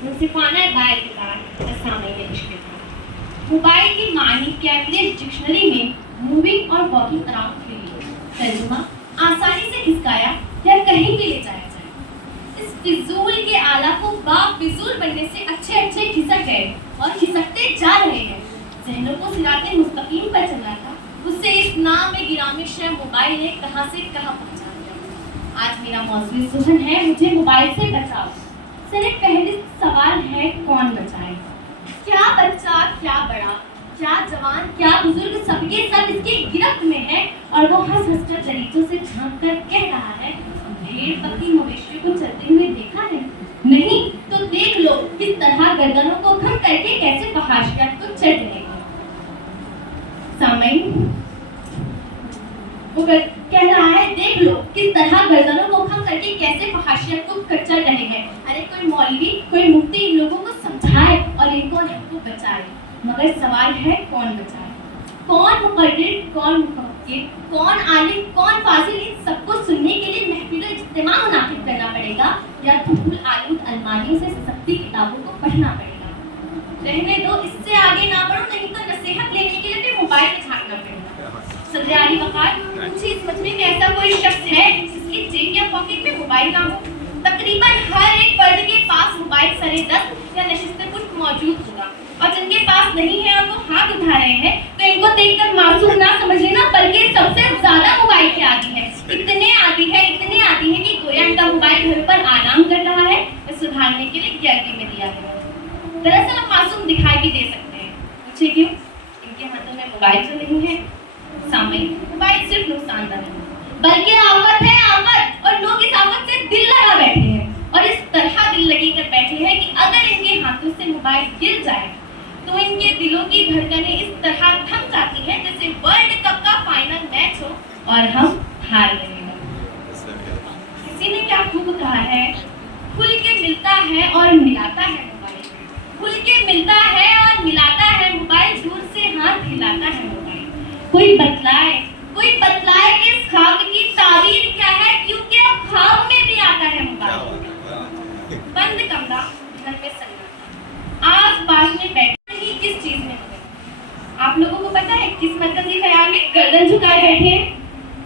मुनसिफाना bye किताब सामयिक इश्क मोबाइल की मानी कैम्ब्रिज डिक्शनरी में मूविंग और वॉकिंग अराउंड के लिए तर्जुमा आसानी से खिसकाया या कहीं भी ले जाया जाए। इस फिजूल के आला को बाफिजूल बनने से अच्छे अच्छे खिसक गए और खिसकते जा रहे हैं। ज़हनों को सिराते मुस्तकीम पर चला था, उससे इस नाम में गिरामी शय मोबाइल ने कहां से कहां पहुंचा दिया। आज मेरा मौजूद सुखन है मुझे मोबाइल से बचाओ। सर पहले सवाल है कौन बचाए? क्या बच्चा, क्या बड़ा, क्या जवान, क्या बुजुर्ग, सबके सब इसके गिरफ्त में है और वो हंस हंस कर दरीचों से झांक कर कह रहा है, भेड़ बकरी मवेशियों को चलते हुए देखा है? नहीं तो देख लो किस तरह गर्दनों को खम करके कैसे फहाशियत को चढ़ रहे हैं। सामयीन वो कह रहा है, देख लो किस तरह गर्दनों को खम करके कैसे फहाशियत को चढ़ रहे हैं। अरे कोई मौलवी, कोई मुफ्ती इन लोगों को समझाए और इनको हमको बचाए। मगर सवाल है कौन बचाए? कौन मुकर्रिर, कौन मुफक्किर, कौन आलिम, कौन फाजिल, इन सबको सुनने के लिए महफिल इज्तिमा मुनाकिब करना पड़ेगा या धूल आलूद अलमारियों से सस्ती किताबों को पढ़ना पड़ेगा? रहने दो, इससे आगे ना बढ़ो, नहीं तो नसीहत लेने के लिए भी मोबाइल में झांकना पड़ेगा। सदर आली वक़ार, मुझे इस मजमे में ऐसा कोई शख्स है जिसकी जेब या पॉकेट में मोबाइल ना हो? तकरीबन हर एक फर्द के पास मोबाइल सरे दस्त या नशिस्ते पुष्ट मौजूद होगा और जिनके पास नहीं है और वो हाथ उठा रहे हैं तो इनको देखकर मासूम ना समझ लेना, बल्कि सबसे ज्यादा मोबाइल के आदी है। इतने आदी है कि गोया इनका मोबाइल घर पर आराम कर रहा है, सुधारने के लिए गैलरी में दिया है। दरअसल हम मासूम दिखाई भी दे सकते हैं। पूछे क्यों? इनके हाथों में मोबाइल तो नहीं है। सामयीन, मोबाइल सिर्फ नुकसानदार नहीं बल्कि आफत है, आफत। और लोग इस आफत से दिल लगा बैठे हैं और इस तरह दिल लगी कर बैठे हैं कि अगर इनके हाथों से मोबाइल गिर जाए तो इनके दिलों की धड़कनें इस तरह थम जाती हैं जैसे वर्ल्ड कप का फाइनल मैच हो और हम हार गए हों। किसी ने क्या खूब कहा है, खुल के मिलता है और मिलाता है मोबाइल, खुल के मिलता है और मिलाता है मोबाइल, दूर से हाथ हिलाता है मोबाइल। कोई बतलाए कि इस ख्वाब की ताबीर क्या है, क्योंकि अब ख्वाब में भी आता है मोबाइल। बंद कमरा, घर में सन्नाटा, आस पास में बैठे ही किस चीज में हो? आप लोगों को पता है किस मरकजी ख्याल में गर्दन झुकाए बैठे हैं?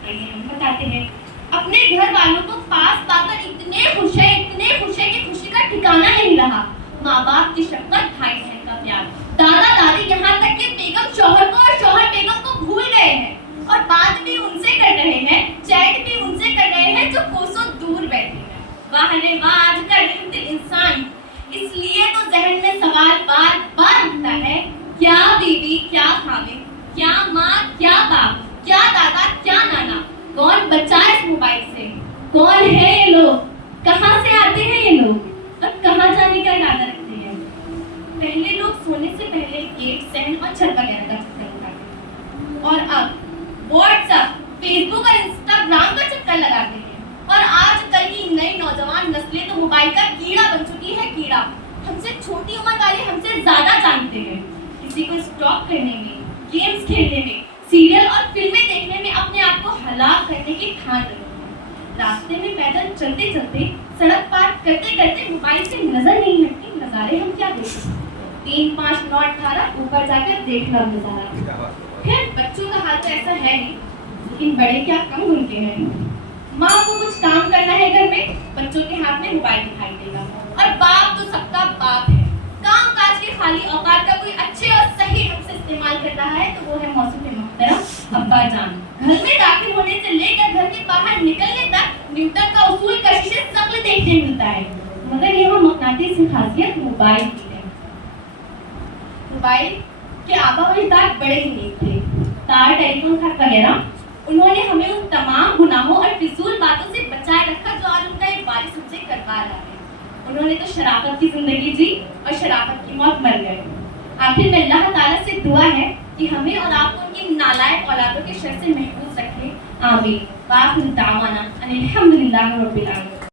आइए हम बताते हैं। अपने घर वालों को पास पाकर इतने खुश है कि खुशी का ठिकाना नहीं रहा। माँ बाप की शफकत, भाई बहन का प्यार, दादा दादी, यहाँ तक कि बेगम शौहर को और शौहर बेगम को भूल गए हैं और बात भी उनसे कर रहे हैं, चैट भी उनसे कर रहे हैं जो कोसों दूर बैठे हैं। वाह रे वाह, आज का दिल इंसान। इसलिए तो जहन में सवाल बार बार उठता है, क्या बीवी, क्या खामिद, क्या माँ, क्या बाप, क्या दादा, क्या नाना, कौन बचाए इस मोबाइल से? कौन है ये लोग? कहाँ से आते हैं ये लोग और कहाँ जाने का इरादा रखते हैं? पहले लोग सोने से पहले गेट, सहन और छत वगैरह का चक्कर लगाते और अब व्हाट्सएप, फेसबुक और इंस्टाग्राम का चक्कर लगाते हैं। और आजकल की नई नौजवान नस्लें तो मोबाइल का कीड़ा बन चुकी है, कीड़ा। हमसे छोटी उम्र वाले हमसे ज्यादा जानते हैं। किसी को स्टॉक करने में, गेम्स खेलने में, सीरियल और फिल्में देखने में अपने आप को हलाक करने की ठान रहे हैं। रास्ते में पैदल चलते चलते, सड़क पार करते करते मोबाइल से नजर नहीं हटती नजारे हम क्या देखें? 3, 5, 9, 18 ऊपर जाकर देखना नजारा। खैर बच्चों का हाल तो ऐसा है नहीं, लेकिन बड़े क्या कम घूमते हैं। माँ को कुछ काम करना है घर में, बच्चों के हाथ में मोबाइल दिखाई देगा। और बाप तो सबका बाप है, काम काज के खाली औकात का कोई अच्छे और सही ढंग से इस्तेमाल कर रहा है तो वो है मौसम के मुहतरम अब्बा जान। घर में दाखिल होने से लेकर घर के बाहर निकलने तक न्यूटन का उसूल कशिश शक्ल देखने मिलता है। मगर यहाँ मकनातीसी खासियत मोबाइल की है। मोबाइल के आबा व अजदाद बड़े ही नेक थे। तार, टेलीफोन, खत वगैरह, उन्होंने हमें उन तमाम गुनाहों और फिजूल बातों से बचाए रखा जो आज उनका एक वारिस हमसे करवा रहा है। उन्होंने तो शराफत की जिंदगी जी और शराफत की मौत मर गए। आखिर में अल्लाह ताला से दुआ है कि हमें और आपको उनकी नालायक औलादों के शर से महफूज रखे। आमीन। वाखिर दावाना अनिल हम्दुलिल्लाहि रब्बिल आलमीन।